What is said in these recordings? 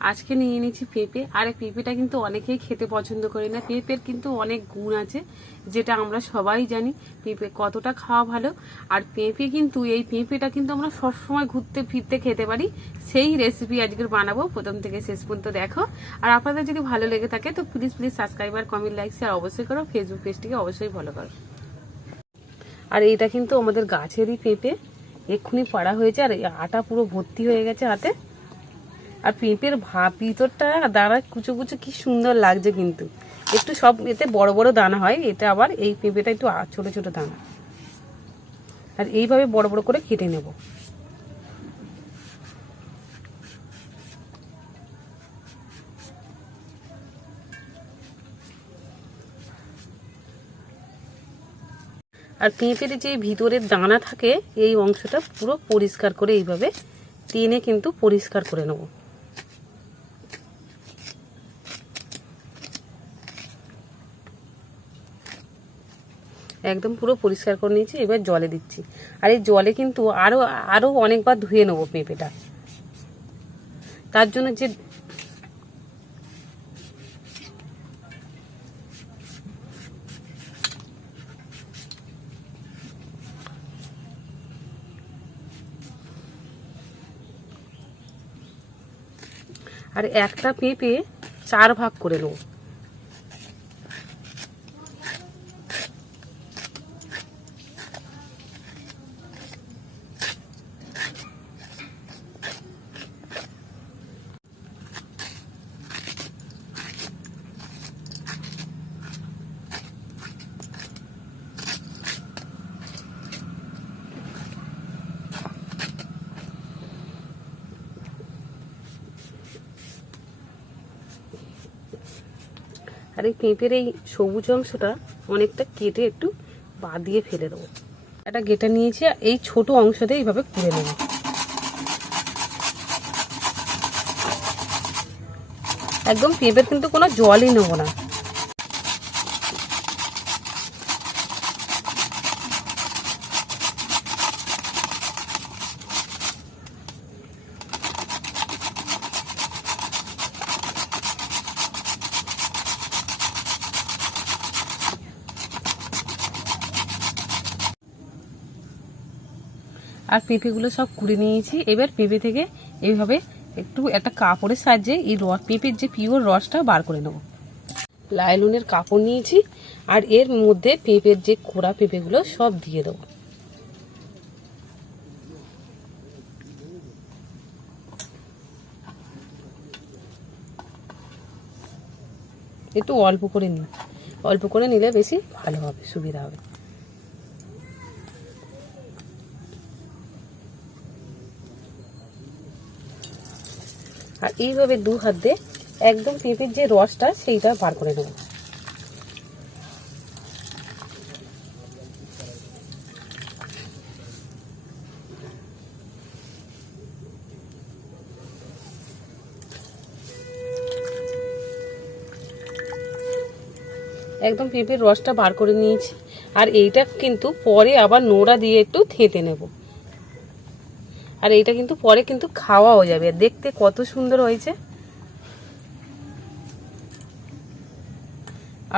আজকে নিয়ে নিয়েছি পেঁপে। আর এই পেঁপেটা কিন্তু অনেকেই খেতে পছন্দ করে না। পেঁপের কিন্তু অনেক গুণ আছে, যেটা আমরা সবাই জানি পেঁপে কতটা খাওয়া ভালো। আর পেঁপে কিন্তু এই পেঁপেটা কিন্তু আমরা সবসময় ঘুরতে ফিরতে খেতে পারি। সেই রেসিপি আজকের বানাবো, প্রথম থেকে শেষ পর্যন্ত দেখো। আর আপনাদের যদি ভালো লেগে থাকে তো প্লিজ সাবস্ক্রাইব আর কমেন্ট লাইক শেয়ার অবশ্যই করো। ফেসবুক পেজটিকে অবশ্যই ফলো করো। আর এইটা কিন্তু আমাদের গাছেরই পেঁপে, এক্ষুনি পাড়া হয়েছে। আর আটা পুরো ভর্তি হয়ে গেছে হাতে। আর পেঁপের ভিতরটা দানা কুচো কুচো কি সুন্দর লাগছে। কিন্তু একটু সব এতে বড় বড় দানা হয়, এটা আবার এই পেঁপেটা একটু ছোট ছোট দানা। আর এইভাবে বড় বড় করে কেটে নেব। আর পেঁপের যে ভিতরের দানা থাকে এই অংশটা পুরো পরিষ্কার করে এইভাবে টেনে কিন্তু পরিষ্কার করে নেব। একদম পুরো পরিষ্কার করে নিয়েছি। এবার জলে দিচ্ছি। আর এই জলে কিন্তু আরো অনেকবার ধুয়ে নেবো পেঁপেটা। তার জন্য যে আর একটা পেঁপে 4 ভাগ করে নেব। আর এই পেঁপের এই সবুজ অংশটা অনেকটা কেটে একটু বাদ দিয়ে ফেলে দেবো। একটা গেটা নিয়েছি, এই ছোট অংশতে এইভাবে খুঁড়ে নেব। একদম পেঁপের কিন্তু কোনো জলই নেবো না। আর পেঁপেগুলো সব কুড়ে নিয়েছি। এবার পেঁপে থেকে এইভাবে একটু একটা কাপড়ের সাহায্যে এই পেঁপের যে পিওর রসটা বার করে নেব। লাইলনের কাপড় নিয়েছি আর এর মধ্যে পেঁপের যে কোড়া পেঁপেগুলো সব দিয়ে দেবো। একটু অল্প করে নিই, অল্প করে নিলে বেশি ভালো হবে, সুবিধা হবে। আর এইভাবে 2 হাত দিয়ে একদম পেঁপের যে রসটা সেইটা বার করে নেব। একদম পেঁপের রসটা বার করে নিয়েছি। আর এইটা কিন্তু পরে আবার নোড়া দিয়ে একটু থেঁতে নেব। আর এইটা কিন্তু পরে কিন্তু খাওয়াও যাবে। দেখতে কত সুন্দর হয়েছে।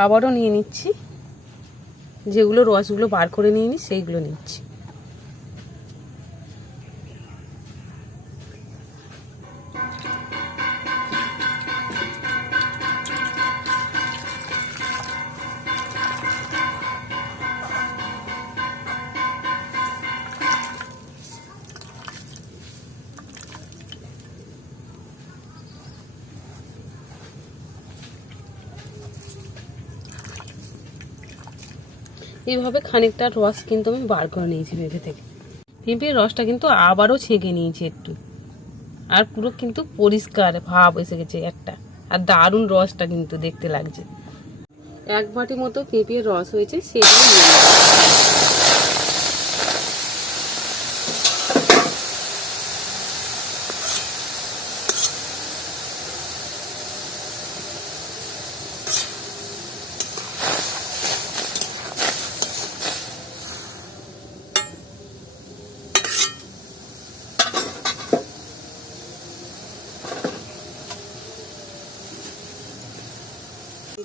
আবারও নিয়ে নিচ্ছি, যেগুলো রসগুলো বার করে নিয়ে নি সেইগুলো নিচ্ছি। এইভাবে খানিকটা রস কিন্তু আমি বার করে নিয়েছি পেঁপে থেকে। পেঁপের রসটা কিন্তু আবারও ছেঁকে নিয়েছি একটু। আর পুরো কিন্তু পরিষ্কার ভাব এসে গেছে একটা। আর দারুণ রসটা কিন্তু দেখতে লাগছে। 1 বাটি মতো পেঁপের রস হয়েছে, সেটা নিয়ে নেব।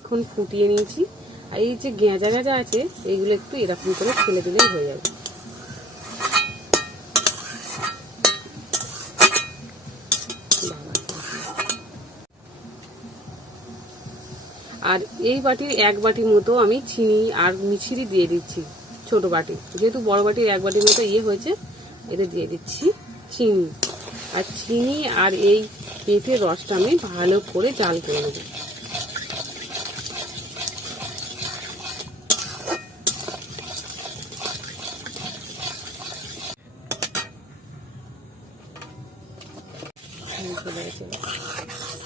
অনেকক্ষণ ফুটিয়ে নিয়েছি। আর এই যে গেঁজা গেঁজা আছে এইগুলো একটু এরকম করে ফেলে দিলেই হয়ে যাবে। আর এই বাটির 1 বাটির মতো আমি চিনি আর মিছরি দিয়ে দিচ্ছি, ছোট বাটি, যেহেতু বড় বাটির 1 বাটির মতো হয়েছে, এতে দিয়ে দিচ্ছি চিনি। আর চিনি আর এই পেঁপের রসটা আমি ভালো করে জাল করে নেব।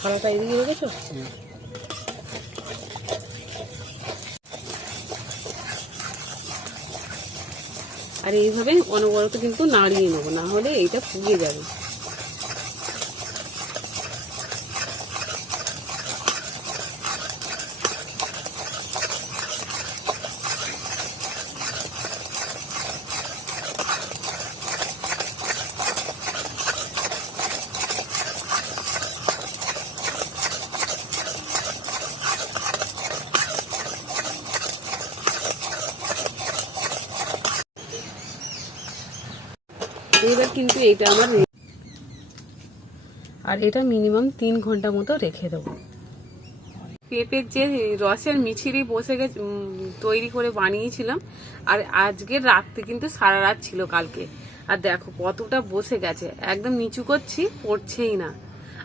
খাওয়াটা এদিকে হয়ে গেছো। আর এইভাবে অনবরত কিন্তু নাড়িয়ে নেবো, না হলে এইটা পুড়ে যাবে। এবার কিন্তু এটা আমার, আর এটা মিনিমাম 3 ঘন্টা মতো রেখে দেবো। পেঁপের যে রসের মিছরি বসে গেছে তৈরি করে বানিয়েছিলাম, আর আজকের রাত্রে কিন্তু সারা রাত ছিল কালকে। আর দেখো কতটা বসে গেছে, একদম নিচু করছি পড়ছেই না।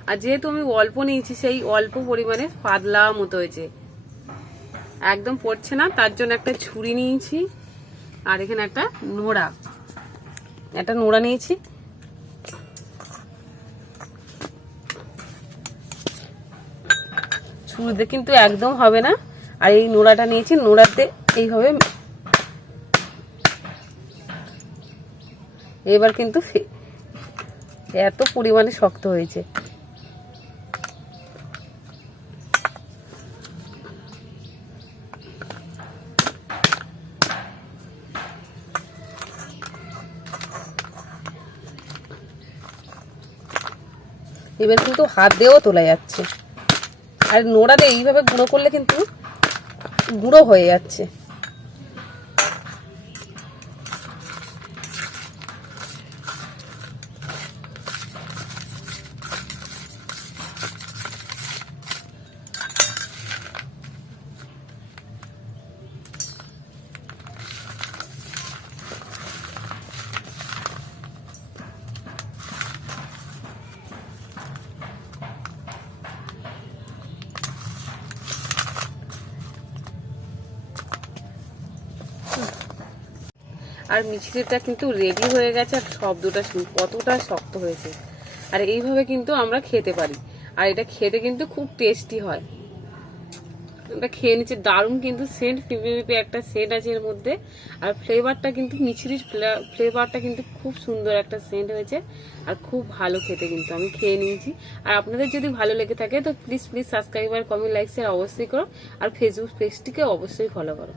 আর যেহেতু আমি অল্প নিয়েছি, সেই অল্প পরিমাণে পাতলা মতো হয়েছে, একদম পড়ছে না। তার জন্য একটা ছুরি নিয়েছি, আর এখানে একটা নোড়া নিয়েছি। ছুরিতে কিন্তু একদম হবে না। আর এই নোড়াটা নিয়েছি, নোড়াতে এইভাবে এবার কিন্তু এত পরিমাণে শক্ত হয়েছে। এবার কিন্তু হাত দিয়েও তোলা যাচ্ছে। আর নোড়াতে এইভাবে গুঁড়ো করলে কিন্তু গুঁড়ো হয়ে যাচ্ছে। আর মিছরিটা কিন্তু রেডি হয়ে গেছে। আর শব্দটা কতটা শক্ত হয়েছে। আর এইভাবে কিন্তু আমরা খেতে পারি। আর এটা খেতে কিন্তু খুব টেস্টি হয়। এটা খেয়ে নিচ্ছে, দারুণ কিন্তু সেন্ট, পিঁপে একটা সেন্ট আছে এর মধ্যে। আর ফ্লেভারটা কিন্তু মিছরির ফ্লেভারটা কিন্তু খুব সুন্দর একটা সেন্ট হয়েছে। আর খুব ভালো খেতে কিন্তু আমি খেয়ে নিয়েছি। আর আপনাদের যদি ভালো লেগে থাকে তো প্লিজ সাবস্ক্রাইব আর কমেন্ট লাইক শেয়ার অবশ্যই করো। আর ফেসবুক পেজটিকে অবশ্যই ফলো করো।